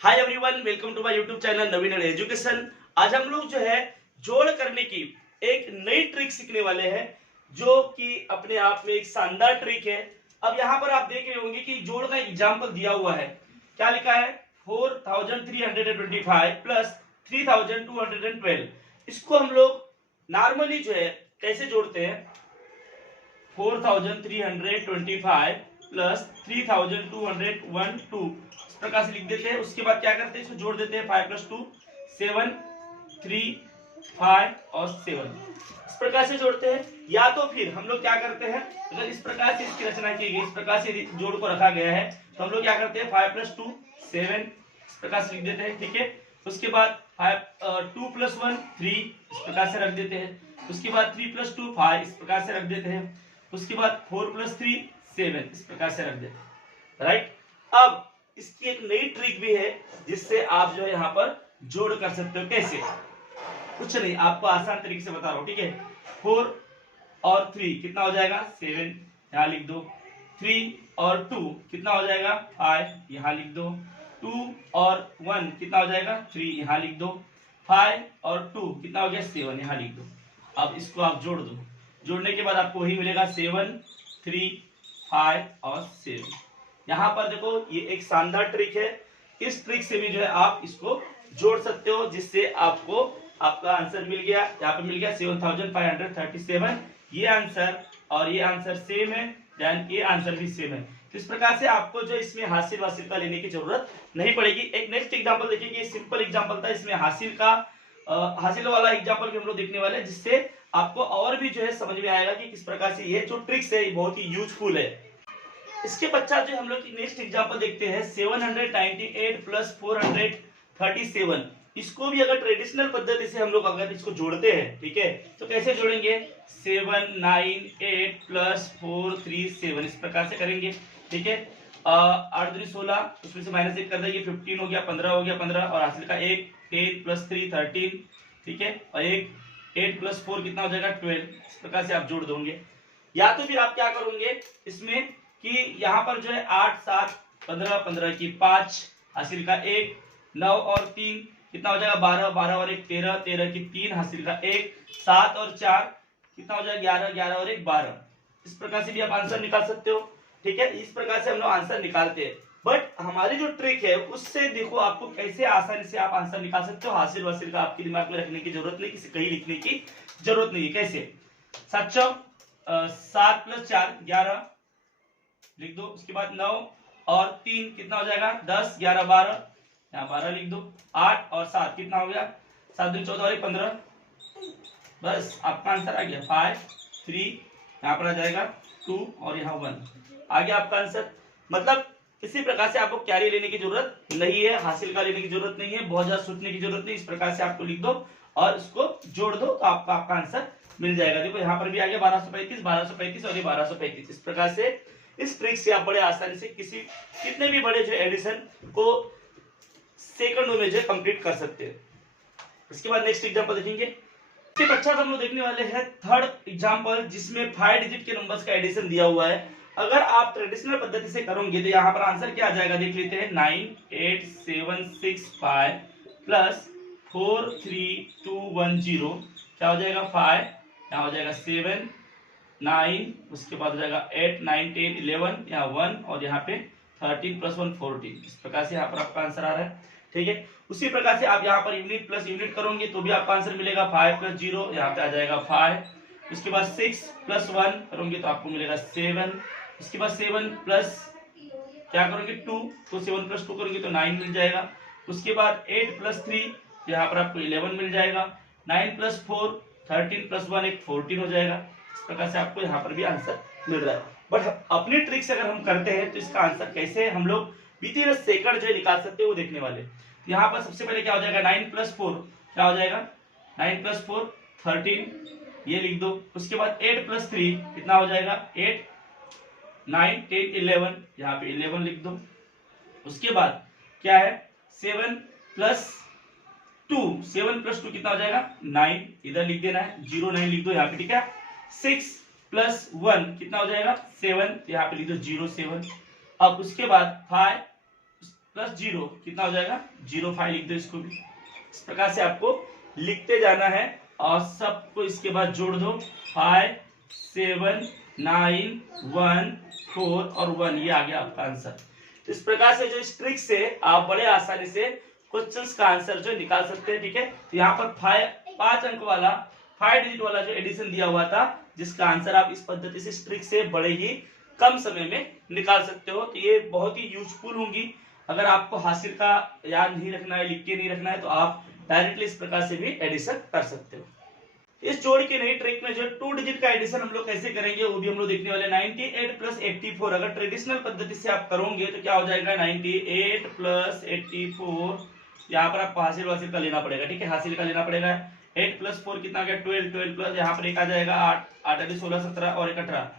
Hi everyone, welcome to my YouTube channel Naveen education. आज हम लोग जो है जोड़ करने की एक नई ट्रिक सीखने वाले हैं, जो कि अपने आप में एक शानदार ट्रिक है। अब यहाँ पर आप देख रहे होंगे कि जोड़ का एग्जाम्पल दिया हुआ है। क्या लिखा है? 4325 प्लस 3212। इसको हम लोग नॉर्मली जो है कैसे जोड़ते हैं? 4325 प्लस 3212 इस प्रकार से लिख देते हैं। उसके बाद क्या करते हैं? इसको जोड़ देते हैं। 5 प्लस 2 7 3 5 और 7 इस प्रकार से जोड़ते हैं। या तो फिर हम लोग क्या करते हैं, अगर इस प्रकार से इसकी रचना की गई, इस प्रकार से जोड़ को रखा गया है, तो हम लोग क्या करते हैं? 5 प्लस 2 7 इस प्रकार से लिख देते हैं। ठीक है, उसके बाद 2 प्लस 1 3 इस प्रकार से रख देते हैं। उसके बाद 3 प्लस 2 5 इस प्रकार से रख देते हैं। उसके बाद 4 प्लस 3 7 इस प्रकार से रख देते हैं। राइट, अब इसकी एक नई ट्रिक भी है जिससे आप जो है यहाँ पर जोड़ कर सकते हो। कैसे? कुछ नहीं, आपको आसान तरीके से बता रहा हूँ। ठीक है, 4 और 3 कितना हो जाएगा? 7 यहाँ लिख दो। 3 और 2 कितना हो जाएगा? 5 यहाँ लिख दो। 2 और 1 कितना हो जाएगा? 3 यहाँ लिख दो। 5 और 2 कितना हो गया? 7 यहाँ लिख दो। अब इसको आप जोड़ दो। जोड़ने के बाद आपको वही मिलेगा 7 3 5 और 7। यहाँ पर देखो, ये एक शानदार ट्रिक है। इस ट्रिक से भी जो है आप इसको जोड़ सकते हो, जिससे आपको आपका आंसर मिल गया। यहाँ पे मिल गया 7537। ये आंसर और ये आंसर सेम है, देन ये आंसर भी सेम है। तो इस प्रकार से आपको जो इसमें हासिल वासिल का लेने की जरूरत नहीं पड़ेगी। एक नेक्स्ट एग्जांपल देखिए, ये सिंपल एग्जांपल था। इसमें हासिल वाला एग्जांपल भी हम लोग देखने वाले हैं, जिससे आपको और भी जो है समझ में आएगा कि किस प्रकार से ये जो ट्रिक्स है बहुत ही यूजफुल है। इसके पश्चात जो हम लोग नेक्स्ट एग्जांपल देखते हैं, 798 प्लस 437। इसको भी अगर ट्रेडिशनल पद्धति से हम लोग अगर इसको जोड़ते हैं, ठीक है, तो कैसे जोड़ेंगे? 798 प्लस 437 इस प्रकार से करेंगे। ठीक है, 8 दूनी 16, उसमें से माइनस 1 कर देंगे, 15 हो गया, 15 हो गया, 15 और हासिल का 1 10 प्लस 3 13। ठीक है, और 8 प्लस 4 कितना हो जाएगा? 12। इस प्रकार से आप जोड़ दोगे। या तो फिर आप क्या करोगे इसमें कि यहाँ पर जो है 8 7 15 15 की 5 हासिल का 1 9 और 3 कितना हो जाएगा? 12 12 और 1 13 13 की 3 हासिल का 1 7 और 4 कितना हो जाएगा? 11 11 और 1 12। इस प्रकार से भी आप आंसर निकाल सकते हो। ठीक है, इस प्रकार से हम लोग आंसर निकालते हैं। बट हमारी जो ट्रिक है उससे देखो आपको कैसे आसानी से आप आंसर निकाल सकते हो। हासिल वासिल का आपके दिमाग में रखने की जरूरत नहीं, किसी कहीं लिखने की जरूरत नहीं है। कैसे? 7 प्लस 4 11 लिख दो। उसके बाद 9 और 3 कितना हो जाएगा? 10 11 12 यहाँ 12 लिख दो। 8 और 7 कितना हो गया? 7 दूनी 14 और 1 15। बस आपका आंसर आ गया। 5 3 यहाँ पर आ जाएगा 2 और यहाँ 1 आ गया आपका आंसर। मतलब इसी प्रकार से आपको कैरी लेने की जरूरत नहीं है, हासिल का लेने की जरूरत नहीं है, बहुत ज्यादा सोचने की जरूरत नहीं। इस प्रकार से आपको लिख दो और इसको जोड़ दो तो आपका आंसर मिल जाएगा। देखो यहाँ पर भी आ गया 1235 1235 और ये 1235। इस प्रकार से इस ट्रिक से आप बड़े आसानी से कितने भी बड़े जो एडिशन को सेकंडों में जो कंप्लीट कर सकते हैं। इसके बाद नेक्स्ट एग्जांपल देखेंगे। इसके पश्चात हम लोग देखने वाले हैं थर्ड एग्जांपल, जिसमें 5 डिजिट के नंबर्स का एडिशन दिया हुआ है। अगर आप ट्रेडिशनल पद्धति से करोगे तो यहाँ पर आंसर क्या आ जाएगा? देख लेते हैं। 98765 प्लस 43210 क्या हो जाएगा? 5 यहाँ हो जाएगा 7 9, उसके बाद हो जाएगा 8 9 10 11 यहाँ 1 और यहाँ पे 13 प्लस 1 14। इस प्रकार से यहाँ पर आपका आंसर आ रहा है। ठीक है, उसी प्रकार से आप यहाँ पर यूनिट प्लस यूनिट करोगे तो भी आपका आंसर मिलेगा। 5 प्लस 0 यहाँ पे आ जाएगा 5। उसके बाद 6 प्लस 1 करोगे तो आपको मिलेगा 7। उसके बाद 7 प्लस क्या करोगे? 2, तो 7 प्लस 2 करोगे तो 9 मिल जाएगा। उसके बाद 8 प्लस 3 यहाँ पर आपको 11 मिल जाएगा। 9 प्लस 4 13 प्लस 1 एक 14 हो जाएगा। इस प्रकार से आपको यहाँ पर भी आंसर मिल रहा है। बट अपनी ट्रिक से अगर हम करते हैं तो इसका आंसर कैसे हम लोग विदिन सेकंड जो निकाल सकते हैं वो देखने वाले। यहाँ पर सबसे पहले क्या हो जाएगा? 9 प्लस 4 क्या हो जाएगा? 9 प्लस 4 13 ये लिख दो। उसके बाद 8 प्लस 3 कितना हो जाएगा? 8 9 10 11 यहाँ पे 11 लिख दो। उसके बाद क्या है? 7 प्लस 2 7 प्लस 2 कितना हो जाएगा? 9 इधर लिख देना है। 0 9 लिख दो यहाँ पे। ठीक है, 6 प्लस 1 कितना हो जाएगा? 7 यहाँ पे लिख दो 0 7। अब उसके बाद 5 प्लस 0 कितना हो जाएगा 05 लिख दो इसको भी। इस प्रकार से आपको लिखते जाना है और सबको इसके बाद जोड़ दो 5 7 9 1 4 और 1, ये आ गया आपका आंसर। तो इस प्रकार से जो इस ट्रिक से आप बड़े आसानी से क्वेश्चंस का आंसर जो निकाल सकते हैं। ठीक है, तो यहाँ पर 5 अंक वाला 5 डिजिट वाला जो एडिशन दिया हुआ था, जिसका आंसर आप इस पद्धति से इस ट्रिक से बड़े ही कम समय में निकाल सकते हो। तो ये बहुत ही यूजफुल होंगी। अगर आपको हासिल का याद नहीं रखना है, लिख के नहीं रखना है, तो आप डायरेक्टली इस प्रकार से भी एडिशन कर सकते हो। इस जोड़ की नई ट्रिक में जो 2 डिजिट का एडिशन हम लोग कैसे करेंगे वो भी हम लोग देखने वाले। 98 प्लस 84 अगर ट्रेडिशनल पद्धति से आप करोगे तो क्या हो जाएगा 98 प्लस 84। यहाँ पर आपको हासिल वासिल का लेना पड़ेगा। ठीक है, हासिल का लेना पड़ेगा। 8 प्लस 4 कितना गया 12, 12 प्लस यहाँ पर एक आ जाएगा 8, 8 16 17 और 1 18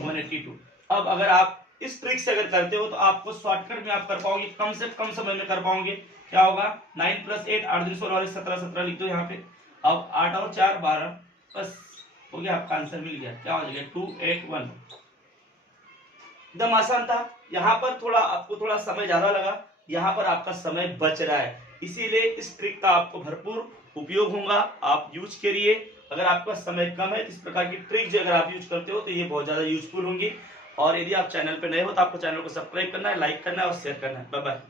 182। अब अगर आप इस ट्रिक से अगर करते हो तो आपको शॉर्टकट में आप कर पाओगे, कम से कम समय में कर पाओगे। क्या होगा 9 प्लस 8 8 2 16 और 17 17 लिख दो यहाँ पे। अब 8 और 4 12, बस हो गया, आपका आंसर मिल गया। क्या हो जाएगा 281। एकदम आसान था। यहाँ पर थोड़ा आपको थोड़ा समय ज्यादा लगा, यहाँ पर आपका समय बच रहा है, इसीलिए इस ट्रिक का आपको भरपूर उपयोग होगा। आप यूज करिए। अगर आपका समय कम है तो इस प्रकार की ट्रिक जो अगर आप यूज करते हो तो ये बहुत ज्यादा यूजफुल होंगी। और यदि आप चैनल पर नए हो तो आपको चैनल को सब्सक्राइब करना है, लाइक करना है और शेयर करना है। Bye bye.